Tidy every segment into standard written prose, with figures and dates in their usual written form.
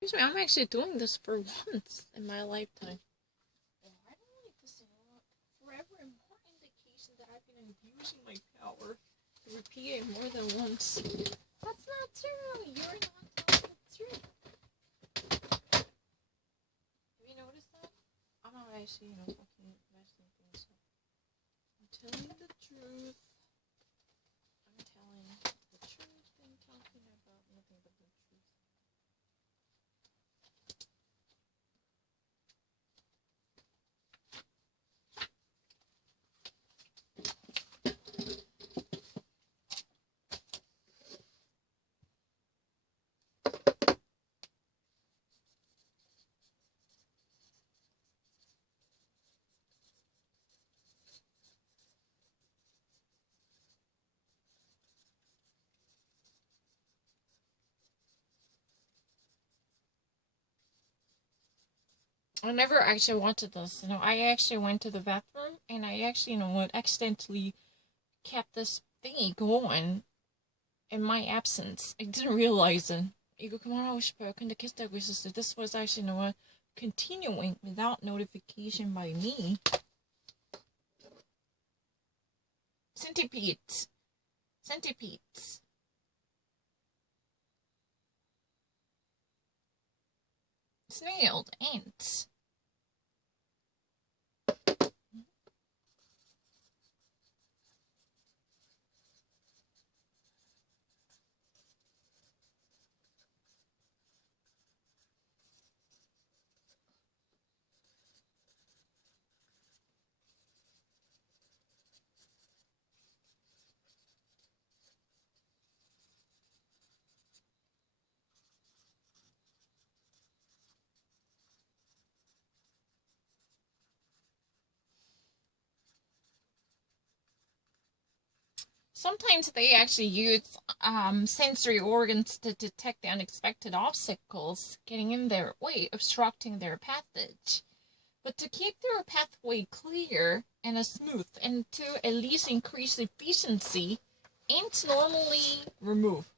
Excuse me, I'm actually doing this for once in my lifetime. Oh, I don't like this anymore. Forever important indication that I've been abusing my power to repeat it more than once. That's not true. You're not telling the truth. Have you noticed that? I'm not actually, fucking messing things up. I'm telling the truth. I'm telling the truth and talking about nothing but the truth. I never actually wanted this. I actually went to the bathroom and I actually, accidentally kept this thingy going in my absence. I didn't realize it. 이거 그만하고 싶어요. 근데 계속하고 있었어요. This was actually, continuing without notification by me. Centipedes. Centipedes. Snailed ants. Sometimes they actually use sensory organs to detect the unexpected obstacles getting in their way, obstructing their passage. But to keep their pathway clear and smooth, and to at least increase efficiency, ants normally remove.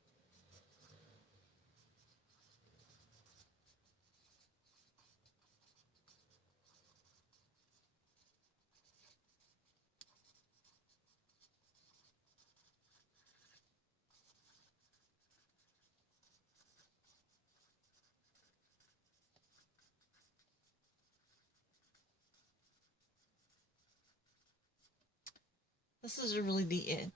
This is really the it.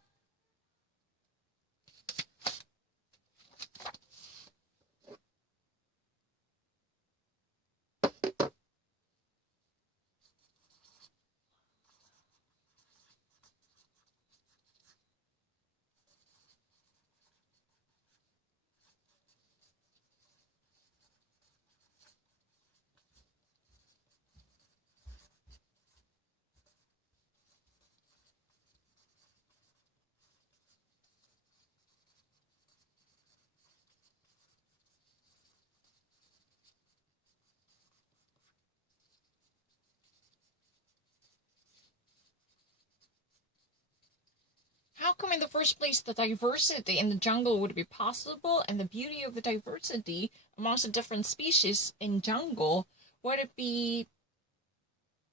How come in the first place the diversity in the jungle would be possible, and the beauty of the diversity amongst the different species in jungle would it be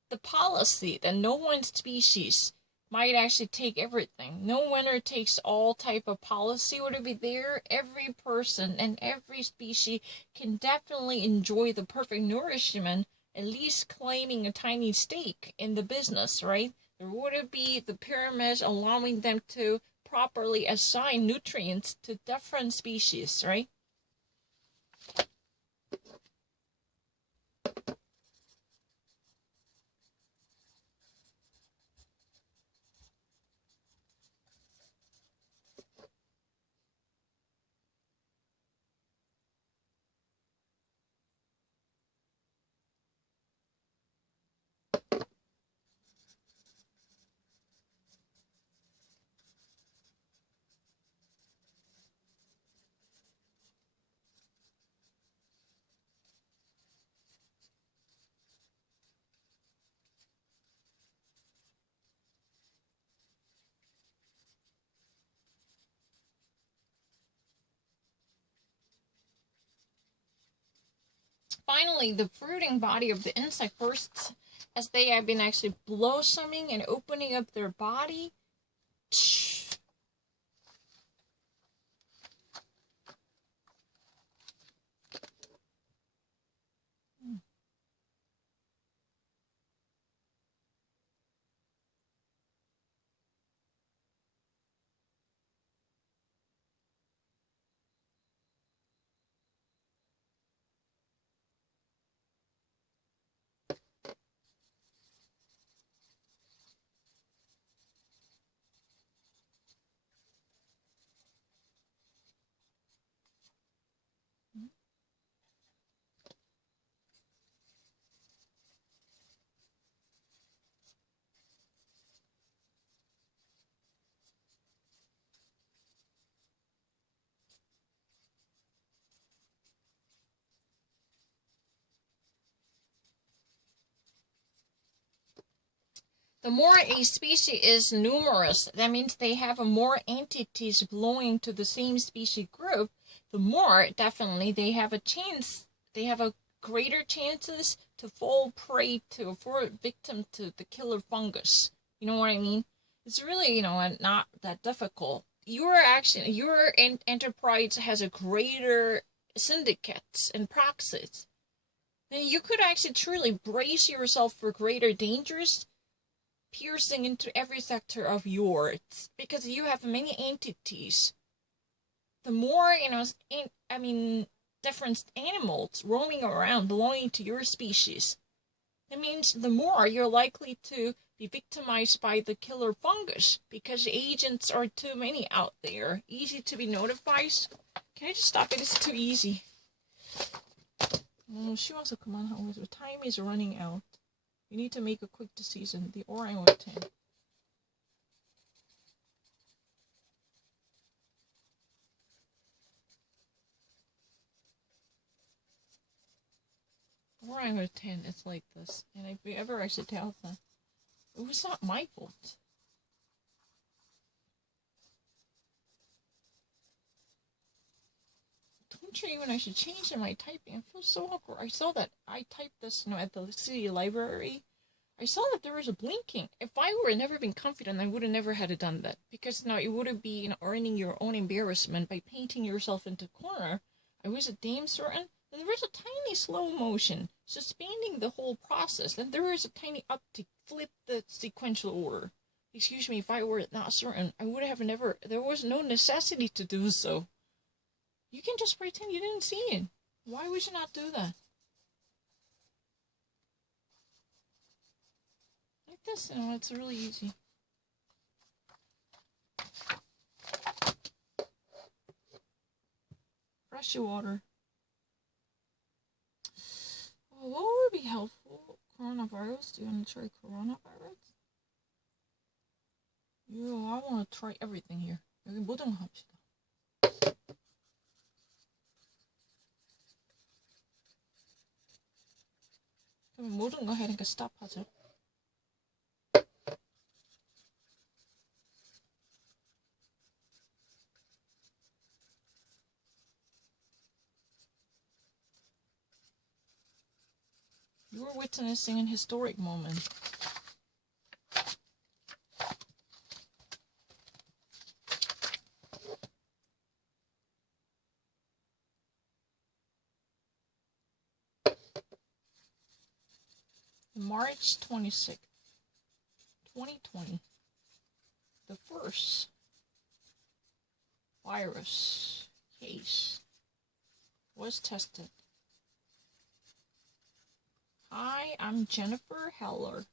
the policy that no one species might actually take everything. No winner takes all type of policy would be there. Every person and every species can definitely enjoy the perfect nourishment, at least claiming a tiny stake in the business, right? There would be the pyramids allowing them to properly assign nutrients to different species, right? Finally, the fruiting body of the insect bursts as they have been actually blossoming and opening up their body. The more a species is numerous, that means they have more entities belonging to the same species group, the more definitely they have a greater chances to fall prey to, for victim to the killer fungus. You know what I mean? It's really, not that difficult. Your enterprise has a greater syndicates and proxies. Then you could actually truly brace yourself for greater dangers piercing into every sector of yours, because you have many entities. The more, different animals roaming around belonging to your species, that means the more you're likely to be victimized by the killer fungus, because agents are too many out there, easy to be notified. Can I just stop it? It's too easy. No, she wants to come on home. The time is running out. You need to make a quick decision. The orangutan. Orangutan is like this. And if you ever actually tell them, it was not my fault. Don't you even I should change in my typing? I feel so awkward. I saw that I typed this, at the city library. I saw that there was a blinking. If I were never been confident, I would have never had done that. Because now it would be earning your own embarrassment by painting yourself into a corner. I was a damn certain. And there was a tiny slow motion, suspending the whole process. And there was a tiny up to flip the sequential order. Excuse me, if I were not certain, I would have never. There was no necessity to do so. You can just pretend you didn't see it. Why would you not do that? Like this, it's really easy. Fresh water. Oh, what would be helpful? Coronavirus? Do you want to try coronavirus? I want to try everything here. 여기 모든 거 합시다. 그럼 모든 거 하니까 스탑하자. You are witnessing an historic moment. March 26th, 2020, the first virus case was tested. Hi, I'm Jennifer Heller.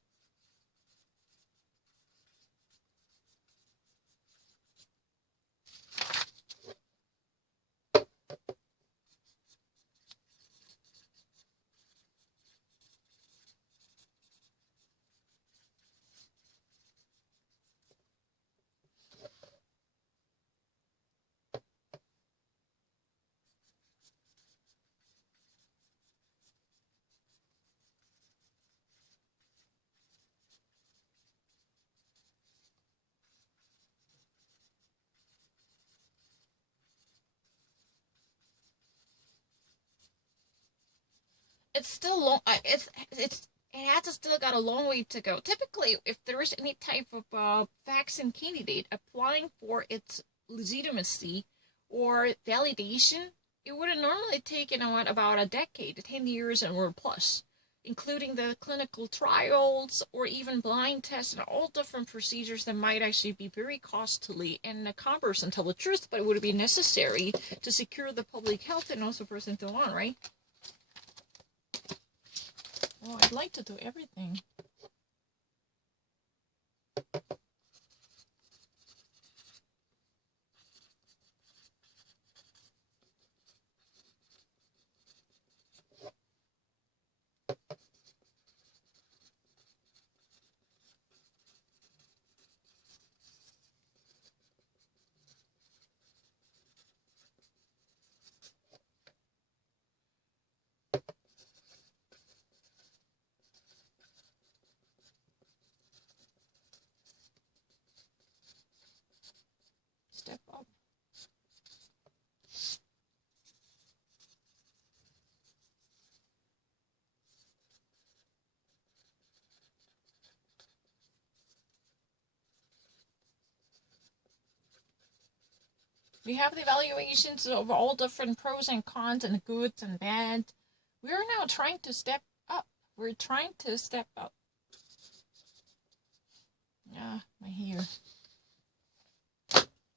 it's still long. It has still got a long way to go. Typically, if there is any type of vaccine candidate applying for its legitimacy or validation, it would have normally taken about a decade, 10 years or plus, including the clinical trials or even blind tests and all different procedures that might actually be very costly and cumbersome, to tell the truth, but it would be necessary to secure the public health and also for so on, right? Well, I'd like to do everything. Step up. We have the evaluations of all different pros and cons and goods and bad. We are now trying to step up. We're trying to step up. Yeah, my hair.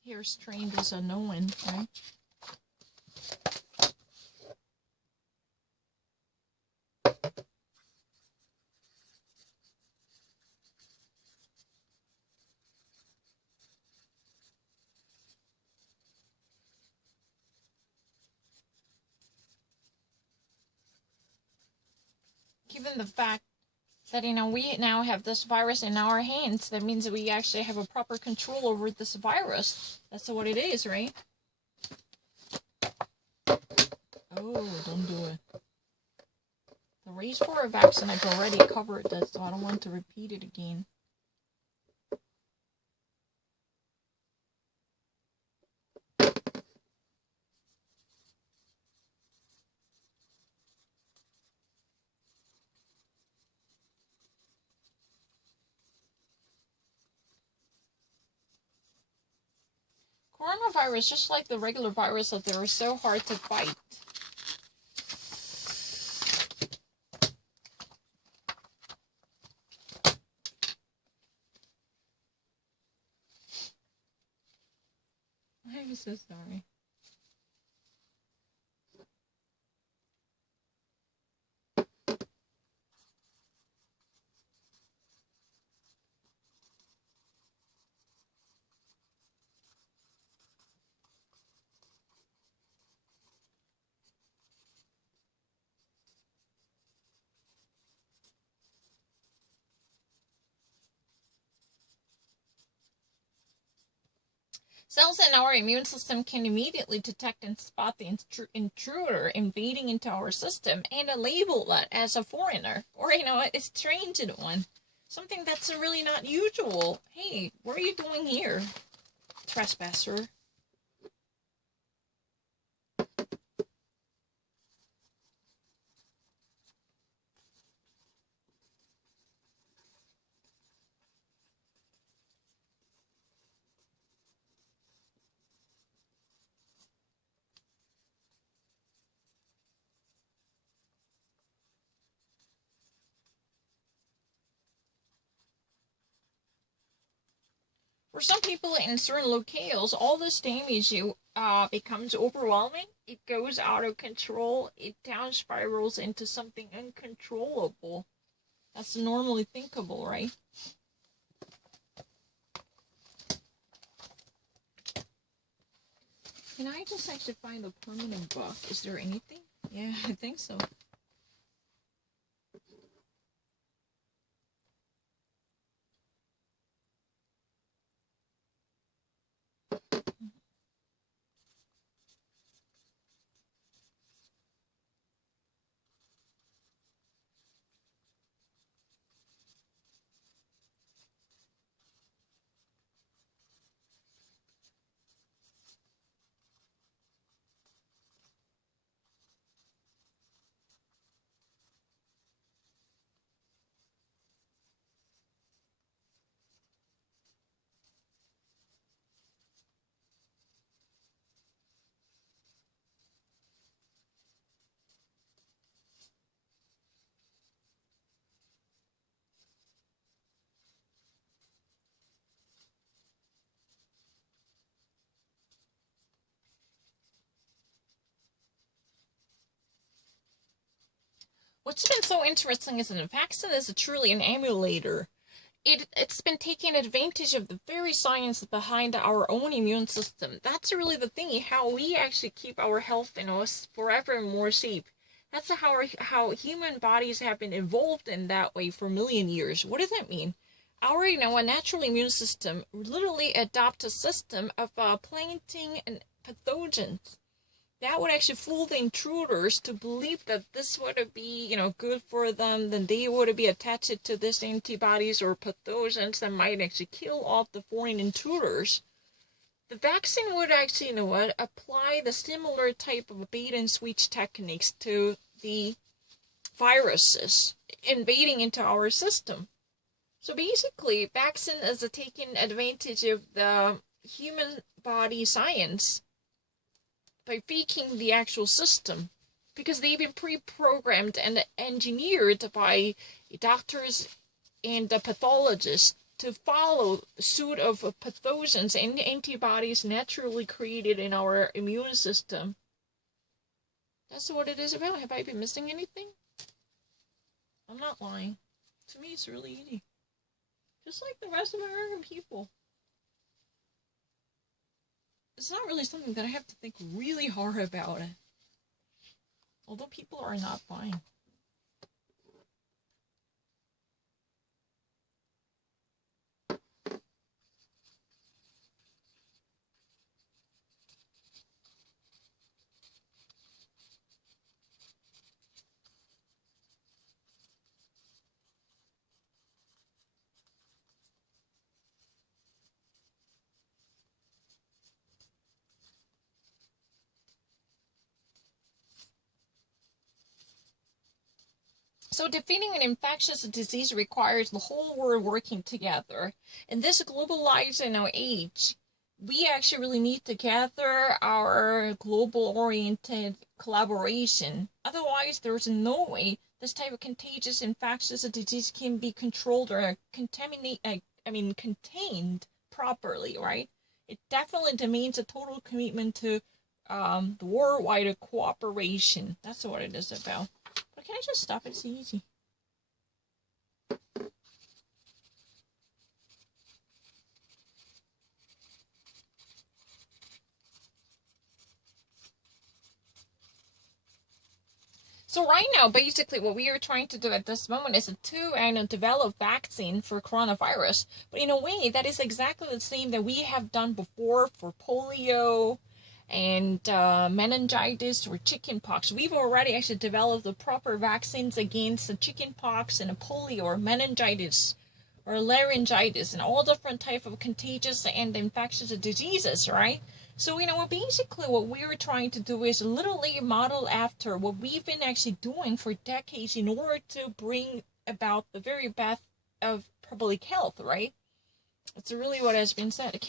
Hair strained is annoying, right? Given the fact that, we now have this virus in our hands, that means that we actually have a proper control over this virus. That's what it is, right? Oh, don't do it. The race for a vaccine, I've already covered that, so I don't want to repeat it again. Coronavirus, just like the regular virus, that they are so hard to fight. I'm so sorry. Cells in our immune system can immediately detect and spot the intruder invading into our system and label that as a foreigner or, a strange one. Something that's really not usual. Hey, what are you doing here, trespasser? For some people in certain locales, all this damage becomes overwhelming. It goes out of control. It down spirals into something uncontrollable. That's normally thinkable, right? Can I just actually find a permanent buck? Is there anything? Yeah, I think so. what's been so interesting is that the vaccine is truly an emulator. It's been taking advantage of the very science behind our own immune system. That's really the thing, how we actually keep our health and us forever more safe. That's how human bodies have been evolved in that way for a million years. What does that mean? Our, a natural immune system literally adopts a system of planting and pathogens that would actually fool the intruders to believe that this would be, good for them. Then they would be attached to these antibodies or pathogens that might actually kill off the foreign intruders. The vaccine would actually, apply the similar type of bait and switch techniques to the viruses invading into our system. So basically, vaccine is taking advantage of the human body science by faking the actual system, because they've been pre-programmed and engineered by doctors and pathologists to follow suit of pathogens and antibodies naturally created in our immune system. That's what it is about. Have I been missing anything? I'm not lying. To me, it's really easy. Just like the rest of American people. It's not really something that I have to think really hard about. Although people are not buying. So defeating an infectious disease requires the whole world working together. In this globalized age, we actually really need to gather our global-oriented collaboration. Otherwise, there's no way this type of contagious infectious disease can be controlled or contained properly, right? It definitely demands a total commitment to the worldwide cooperation. That's what it is about. But can I just stop? It's easy. So right now, basically what we are trying to do at this moment is to develop vaccine for coronavirus. But in a way, that is exactly the same that we have done before for polio and meningitis or chickenpox. We've already actually developed the proper vaccines against the chickenpox and polio or meningitis or laryngitis and all different type of contagious and infectious diseases, right? So, basically what we were trying to do is literally model after what we've been actually doing for decades in order to bring about the very best of public health, right? It's really what has been said.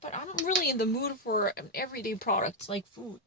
But I'm really in the mood for everyday products like food.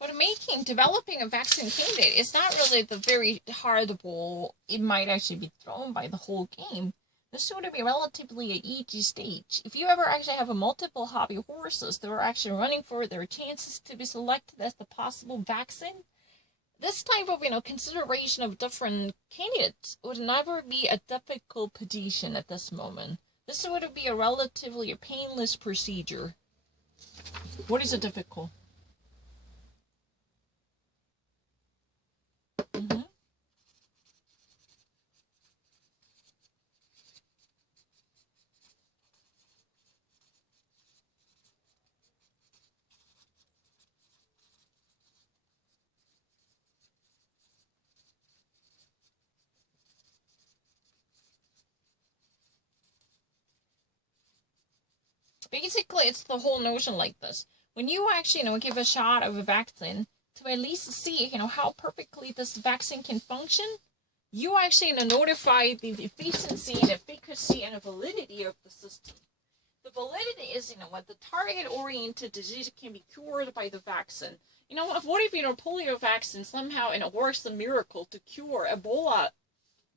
But developing a vaccine candidate is not really the very hard ball. It might actually be thrown by the whole game. This would be relatively an easy stage. If you ever actually have a multiple hobby horses that are actually running for their chances to be selected as the possible vaccine, this type of, consideration of different candidates would never be a difficult position at this moment. This would be a relatively painless procedure. What is a difficult? Mm-hmm. Basically, it's the whole notion like this. When you actually, give a shot of a vaccine to at least see, how perfectly this vaccine can function, you actually, notify the efficiency and efficacy and the validity of the system. The validity is, what the target-oriented disease can be cured by the vaccine. What if, polio vaccine somehow, works a miracle to cure Ebola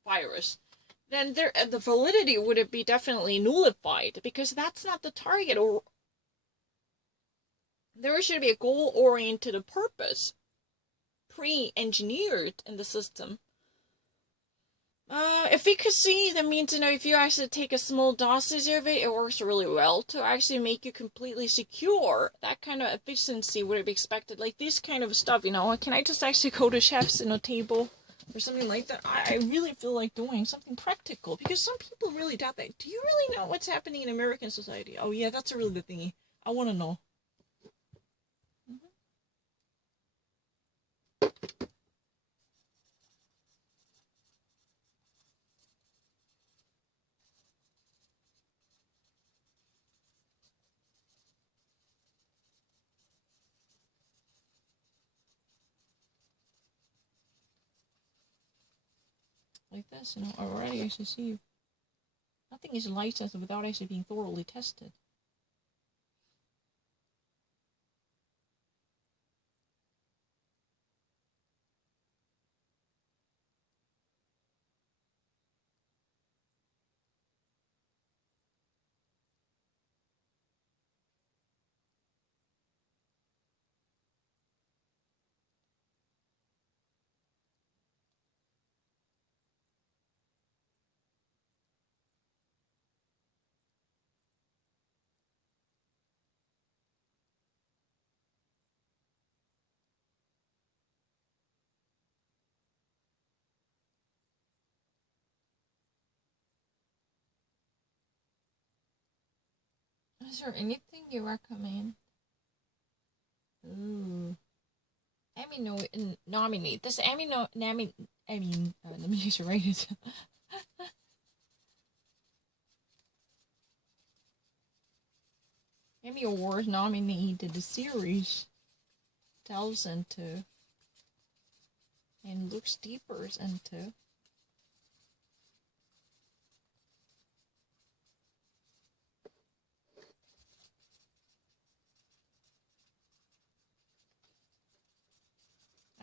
virus? Then the validity would be definitely nullified, because that's not the target. Or there should be a goal-oriented purpose pre-engineered in the system. Efficacy, that means, if you actually take a small dosage of it, it works really well to actually make you completely secure. That kind of efficiency would be expected. Like this kind of stuff, can I just actually go to chef's table or something like that? I really feel like doing something practical, because some people really doubt that. Do you really know what's happening in American society? Oh yeah, that's a really good thingy. I want to know. Like this, already I should see. Nothing is licensed without actually being thoroughly tested. Is there anything you recommend? Ooh. Nominate. This let me just write it. Emmy Award nominated series delves into and looks deeper into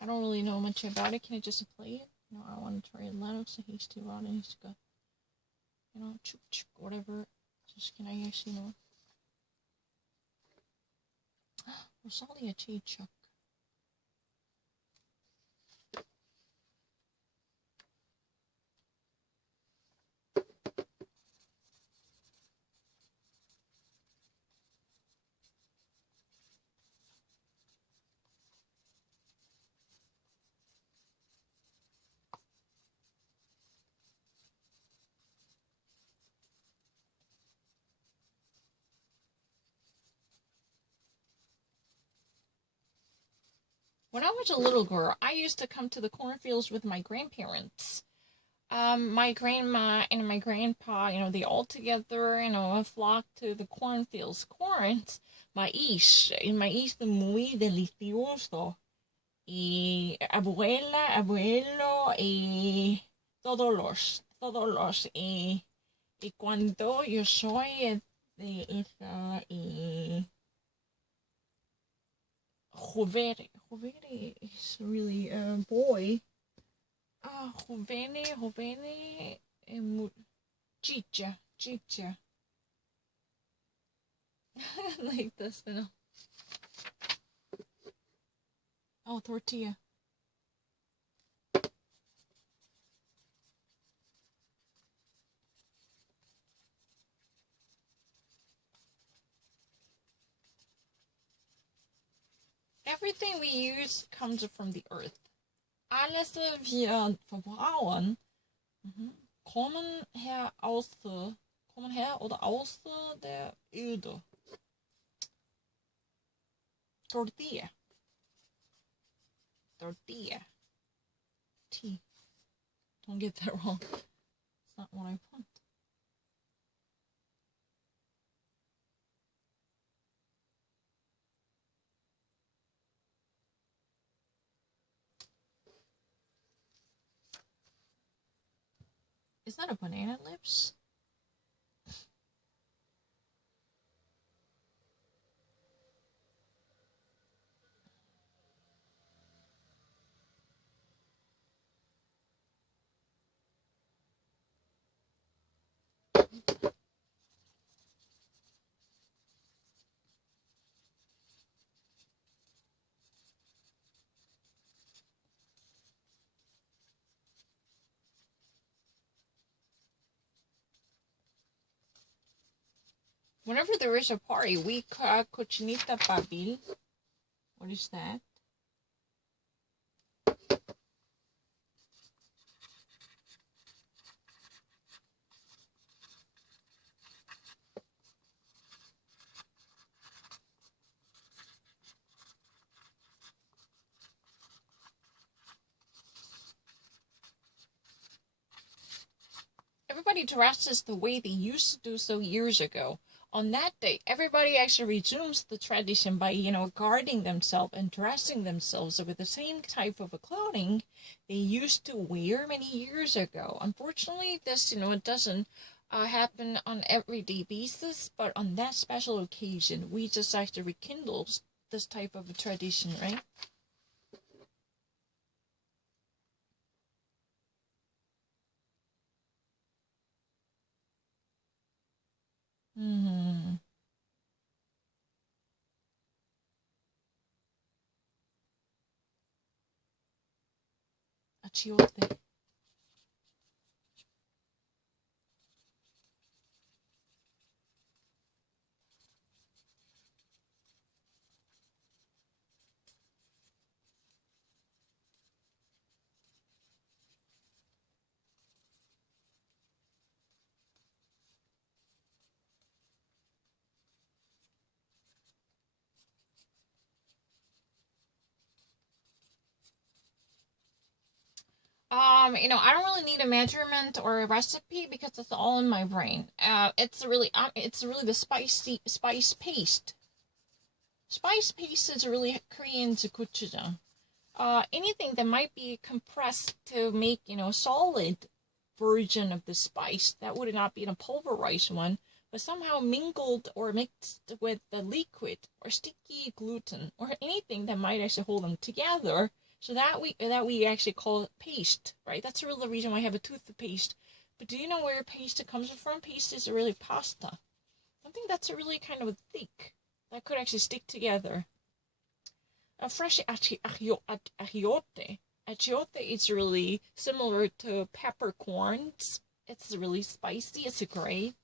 I don't really know much about it. Can I just play it? No, I want to try it. Lennox and he's too loud and he's got, whatever. Just can I actually Rosalia Chuck. When I was a little girl, I used to come to the cornfields with my grandparents. My grandma and my grandpa, they all together, flocked to the cornfields. Corns, maíz muy delicioso. Y abuela, abuelo, y todos los, y cuando yo soy de esa, Jovere is really a boy. Jovene, chicha. Like this, Oh, tortilla. Everything we use comes from the earth. Alles wir verbrauchen kommen her oder aus der Erde. Tortilla. Tea. Don't get that wrong. It's not what I want. Is that a banana lips? Whenever there is a party, we cook cochinita pibil. What is that? Everybody dresses the way they used to do so years ago. On that day, everybody actually resumes the tradition by, guarding themselves and dressing themselves with the same type of clothing they used to wear many years ago. Unfortunately, this, it doesn't happen on everyday basis, but on that special occasion, we just actually rekindle this type of a tradition, right? Mm-hmm. Achiote. I don't really need a measurement or a recipe because it's all in my brain. It's really the spice paste. Spice paste is really Korean to gochujang. Anything that might be compressed to make, solid version of the spice that would not be in a pulverized one, but somehow mingled or mixed with the liquid or sticky gluten or anything that might actually hold them together. So that we actually call it paste, right? That's really the reason why I have a toothpaste. But do you know where paste comes from? Paste is really pasta. Something that's really kind of thick that could actually stick together. A fresh achiote. Achiote is really similar to peppercorns. It's really spicy. It's great.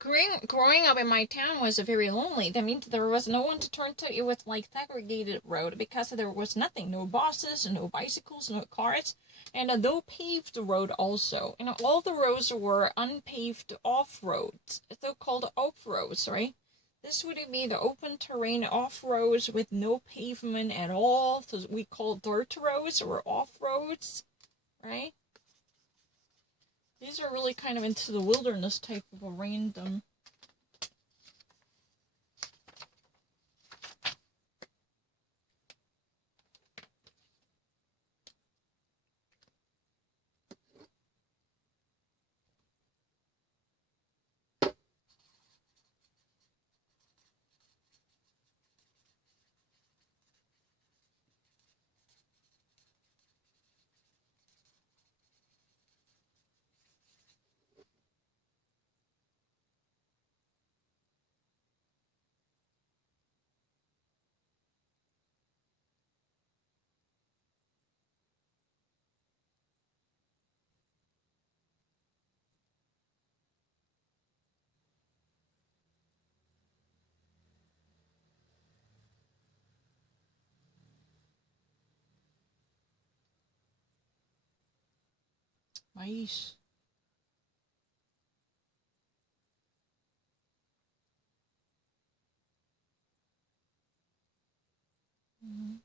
Growing up in my town was very lonely. That means there was no one to turn to. It was like segregated road because there was nothing. No buses, no bicycles, no cars, and no paved road also. All the roads were unpaved off-roads, so-called off-roads, right? This would be the open terrain off-roads with no pavement at all. So we call dirt roads or off-roads, right? These are really kind of into the wilderness type of a random. Maíz. Mhm.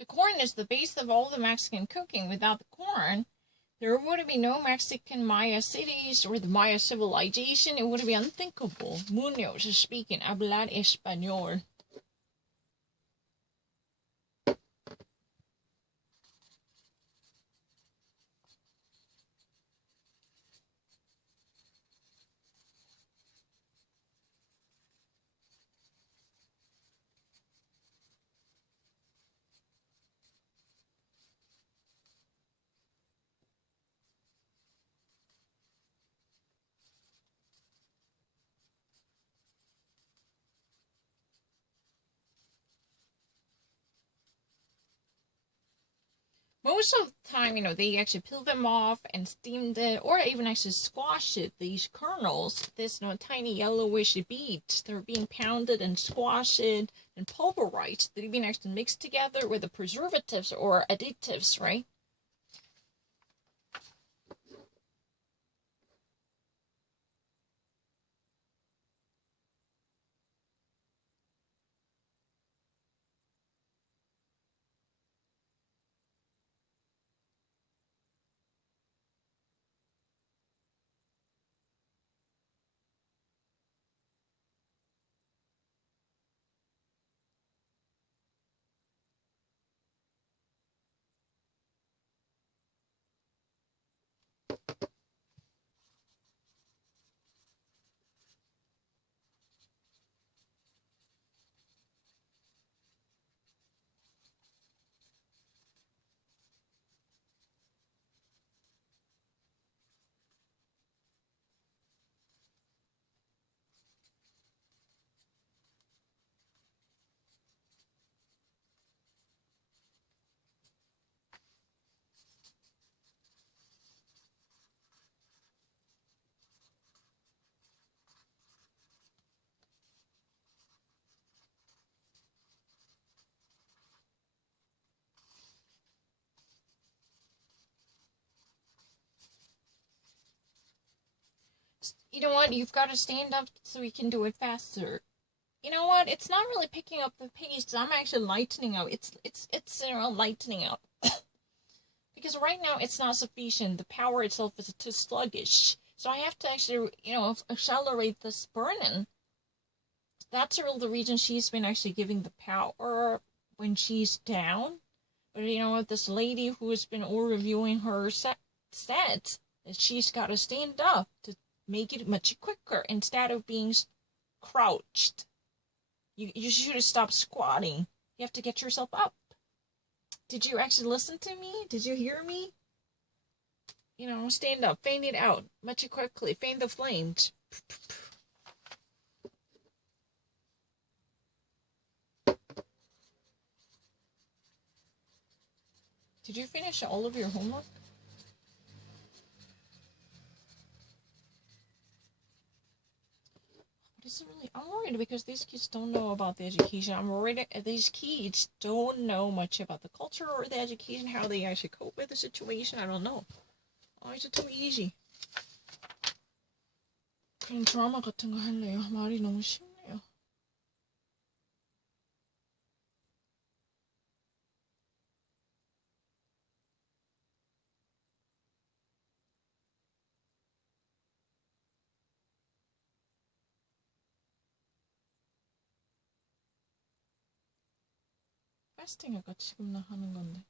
The corn is the base of all the Mexican cooking. Without the corn, there would be no Mexican Maya cities or the Maya civilization. It would be unthinkable. Munoz is speaking hablar español. Most of the time, they actually peel them off and steam it, or even actually squash it. These kernels, this tiny yellowish beads, they're being pounded and squashed and pulverized. They're being actually mixed together with the preservatives or additives, right? You know what? You've got to stand up so we can do it faster. You know what? It's not really picking up the pace. I'm actually lightening up. It's lightening up. Because right now it's not sufficient. The power itself is too sluggish. So I have to actually, accelerate this burning. That's really the reason she's been actually giving the power when she's down. But this lady who has been reviewing her said that she's got to stand up to make it much quicker instead of being crouched. You should stop squatting. You have to get yourself up. Did you actually listen to me? Did you hear me? Stand up, fan it out, much quickly, fan the flames. Did you finish all of your homework? I'm worried because these kids don't know about the education. I'm worried these kids don't know much about the culture or the education, how they actually cope with the situation. I don't know. Why is it too easy? 그런 드라마 같은 거 할래요. 말이 너무 쉽네요. fasting 아까 지금 나 하는 건데.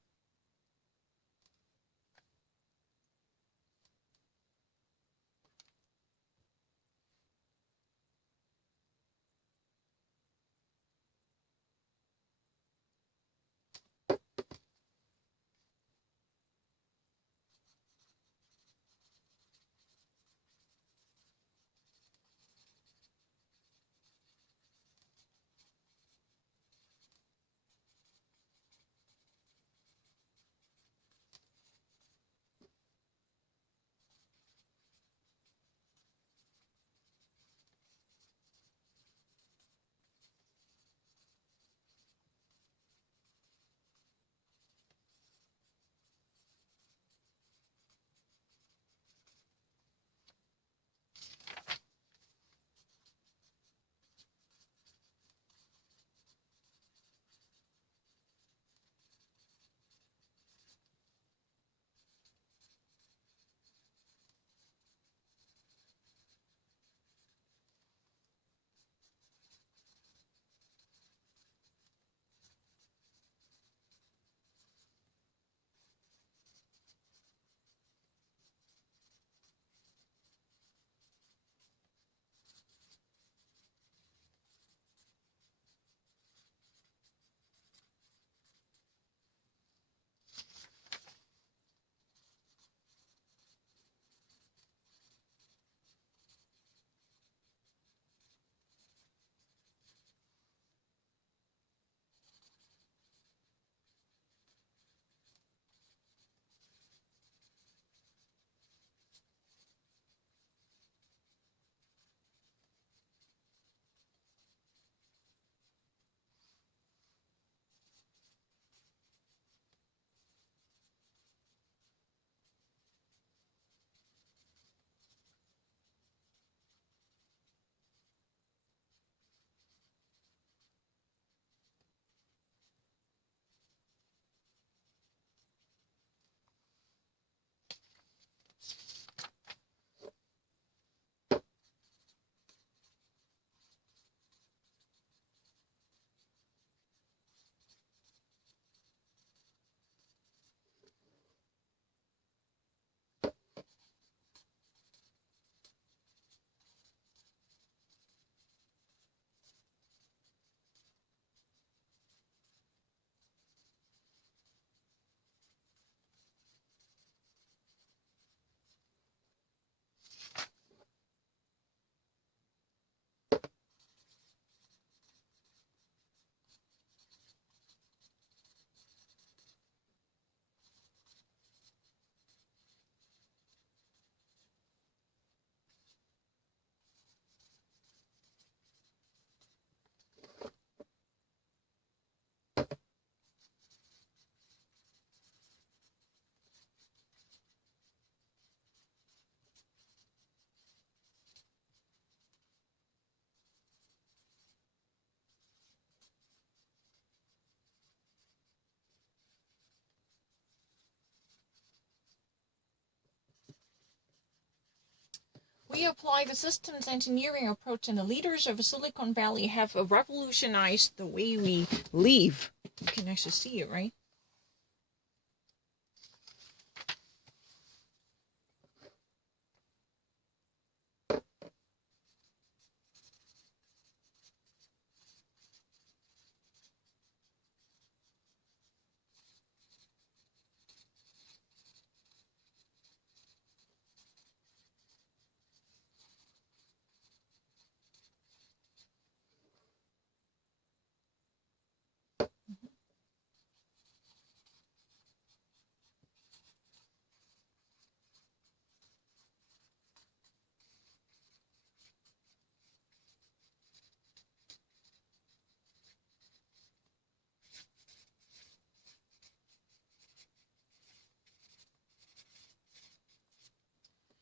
We apply the systems engineering approach, and the leaders of Silicon Valley have revolutionized the way we live. You can actually see it, right?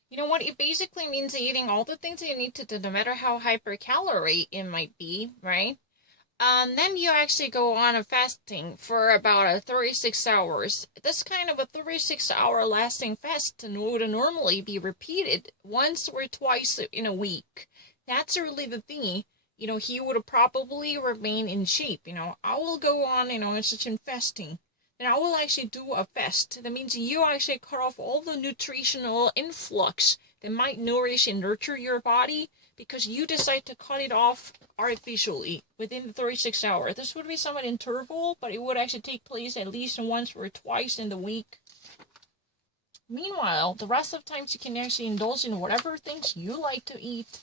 You know what? It basically means eating all the things that you need to do, no matter how hypercalorie it might be, right? Then you actually go on a fasting for about 36 hours. This kind of a 36-hour lasting fast would normally be repeated once or twice in a week. That's really the thing. he would probably remain in shape. I will go on, such fasting. And I will actually do a fast. That means you actually cut off all the nutritional influx that might nourish and nurture your body because you decide to cut it off artificially within the 36 hours. This would be somewhat interval, but it would actually take place at least once or twice in the week. Meanwhile, the rest of the times you can actually indulge in whatever things you like to eat.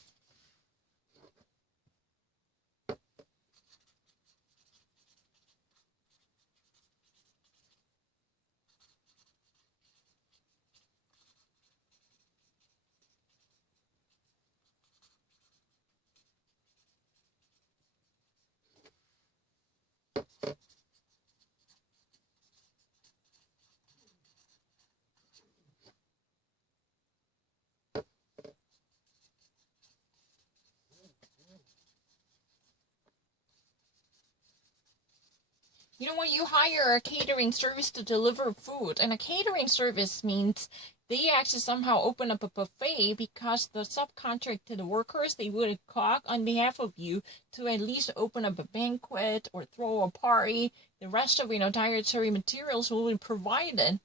When you hire a catering service to deliver food, and a catering service means they actually somehow open up a buffet because the subcontracted workers, they would cook on behalf of you to at least open up a banquet or throw a party. The rest of, dietary materials will be provided.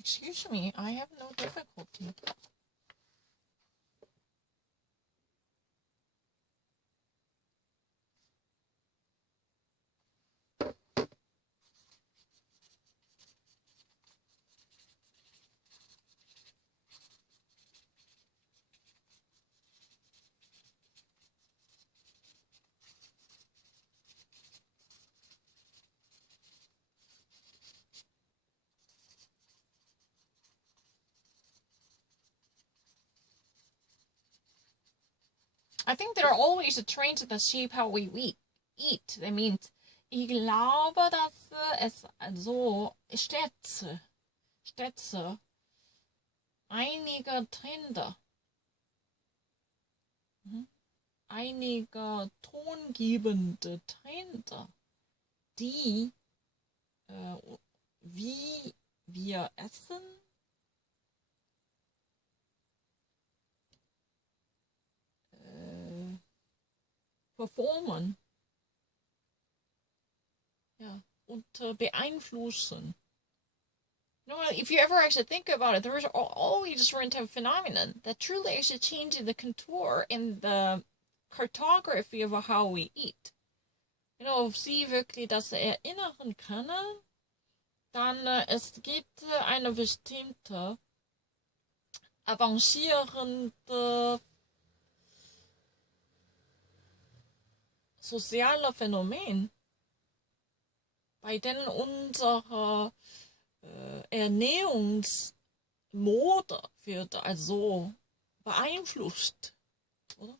Excuse me, I have no difficulty. I think there are always trends that shape how we eat. That means, ich glaube, dass es so stets einige Trends, einige tongebende Trends, die wie wir essen, performen, ja, und beeinflussen. If you ever actually think about it, there is always a certain type of phenomenon that truly actually changes the contour and the cartography of how we eat. If Sie wirklich das erinnern können, dann es gibt eine bestimmte avancierende soziale Phänomen, bei denen unsere Ernährungsmode wird also beeinflusst, oder?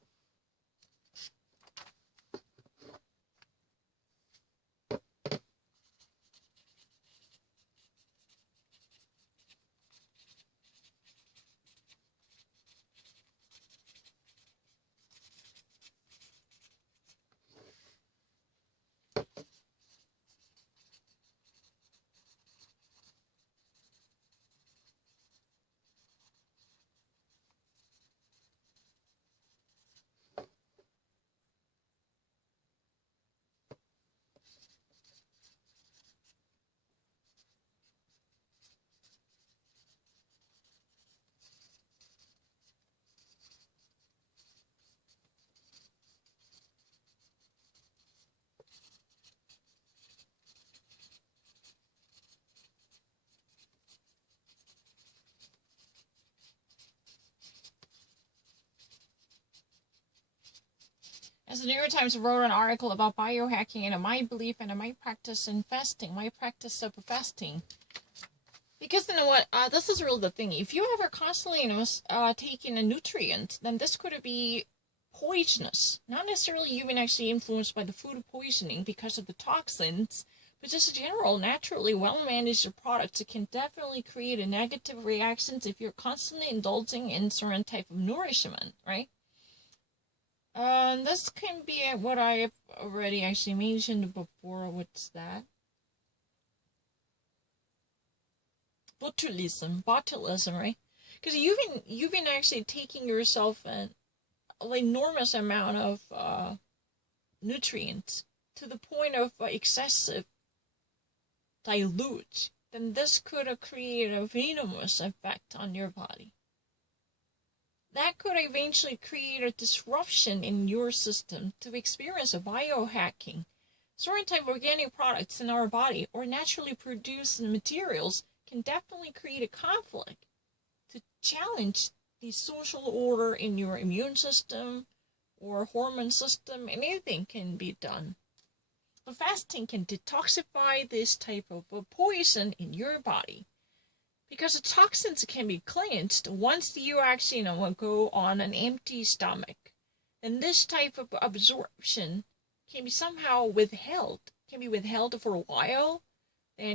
As the New York Times wrote an article about biohacking and my belief and my practice in fasting, my practice of fasting. Because this is really the thing. If you ever constantly, taking a nutrient, then this could be poisonous. Not necessarily even actually influenced by the food poisoning because of the toxins, but just in general, naturally well-managed products, it can definitely create a negative reactions if you're constantly indulging in certain type of nourishment, right? This can be what I've already actually mentioned before. What's that? botulism, right? Because you've been actually taking yourself an enormous amount of nutrients to the point of excessive dilute, then this could create a venomous effect on your body. That could eventually create a disruption in your system to experience a biohacking. Certain type of organic products in our body or naturally produced materials can definitely create a conflict to challenge the social order in your immune system or hormone system. Anything can be done. The fasting can detoxify this type of poison in your body, because the toxins can be cleansed once you actually go on an empty stomach. And this type of absorption can be somehow withheld, for a while,